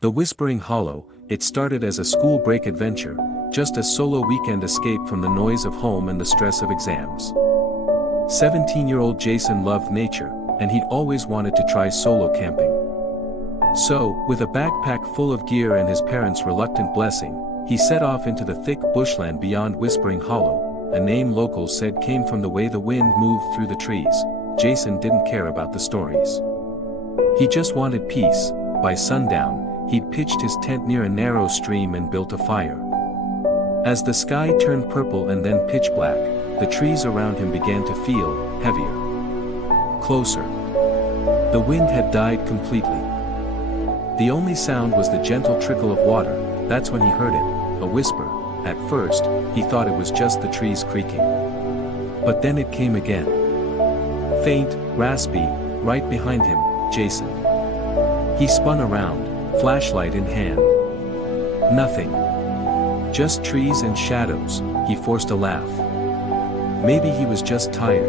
The Whispering Hollow, it started as a school break adventure, just a solo weekend escape from the noise of home and the stress of exams. 17-year-old Jason loved nature, and he'd always wanted to try solo camping. So, with a backpack full of gear and his parents' reluctant blessing, he set off into the thick bushland beyond Whispering Hollow, a name locals said came from the way the wind moved through the trees. Jason didn't care about the stories. He just wanted peace. By sundown, he'd pitched his tent near a narrow stream and built a fire. As the sky turned purple and then pitch black, the trees around him began to feel heavier. Closer. The wind had died completely. The only sound was the gentle trickle of water. That's when he heard it, a whisper. At first, he thought it was just the trees creaking. But then it came again. Faint, raspy, right behind him, Jason. He spun around, flashlight in hand. Nothing. Just trees and shadows. He forced a laugh. Maybe he was just tired.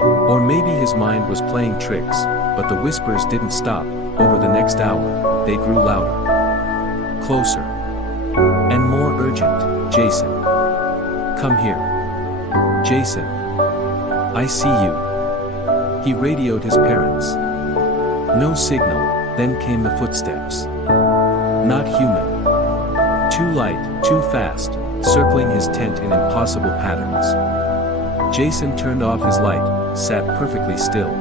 Or maybe his mind was playing tricks, but the whispers didn't stop. Over the next hour, they grew louder. Closer. And more urgent. Jason. Come here. Jason. I see you. He radioed his parents. No signal, then came the footsteps. Not human. Too light, too fast, circling his tent in impossible patterns. Jason turned off his light, sat perfectly still.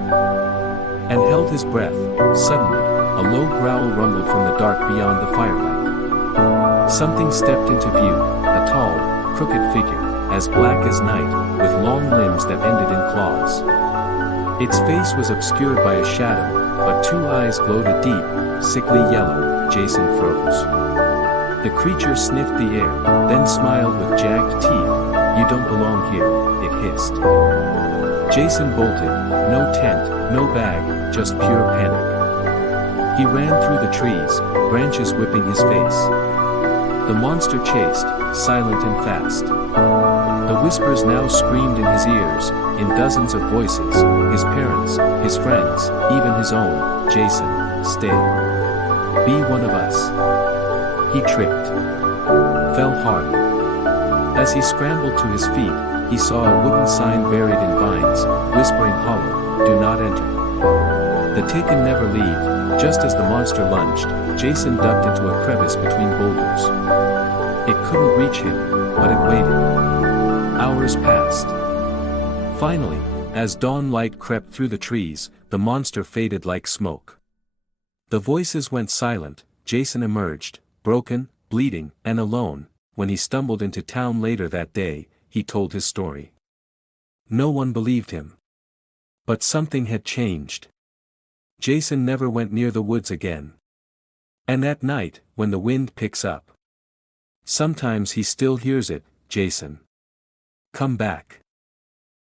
And held his breath. Suddenly, a low growl rumbled from the dark beyond the firelight. Something stepped into view, a tall, crooked figure, as black as night, with long limbs that ended in claws. Its face was obscured by a shadow, but two eyes glowed a deep, sickly yellow. Jason froze. The creature sniffed the air, then smiled with jagged teeth. You don't belong here, it hissed. Jason bolted, no tent, no bag, just pure panic. He ran through the trees, branches whipping his face. The monster chased, silent and fast. The whispers now screamed in his ears, in dozens of voices, his parents, his friends, even his own. Jason, stay. Be one of us. He tripped. Fell hard. As he scrambled to his feet, he saw a wooden sign buried in vines, Whispering Hollow, do not enter. The taken never leave. Just as the monster lunged, Jason ducked into a crevice between boulders. It couldn't reach him, but it waited. Hours passed. Finally, as dawn light crept through the trees, the monster faded like smoke. The voices went silent. Jason emerged, broken, bleeding, and alone. When he stumbled into town later that day, he told his story. No one believed him. But something had changed. Jason never went near the woods again. And at night, when the wind picks up, sometimes he still hears it. Jason, come back.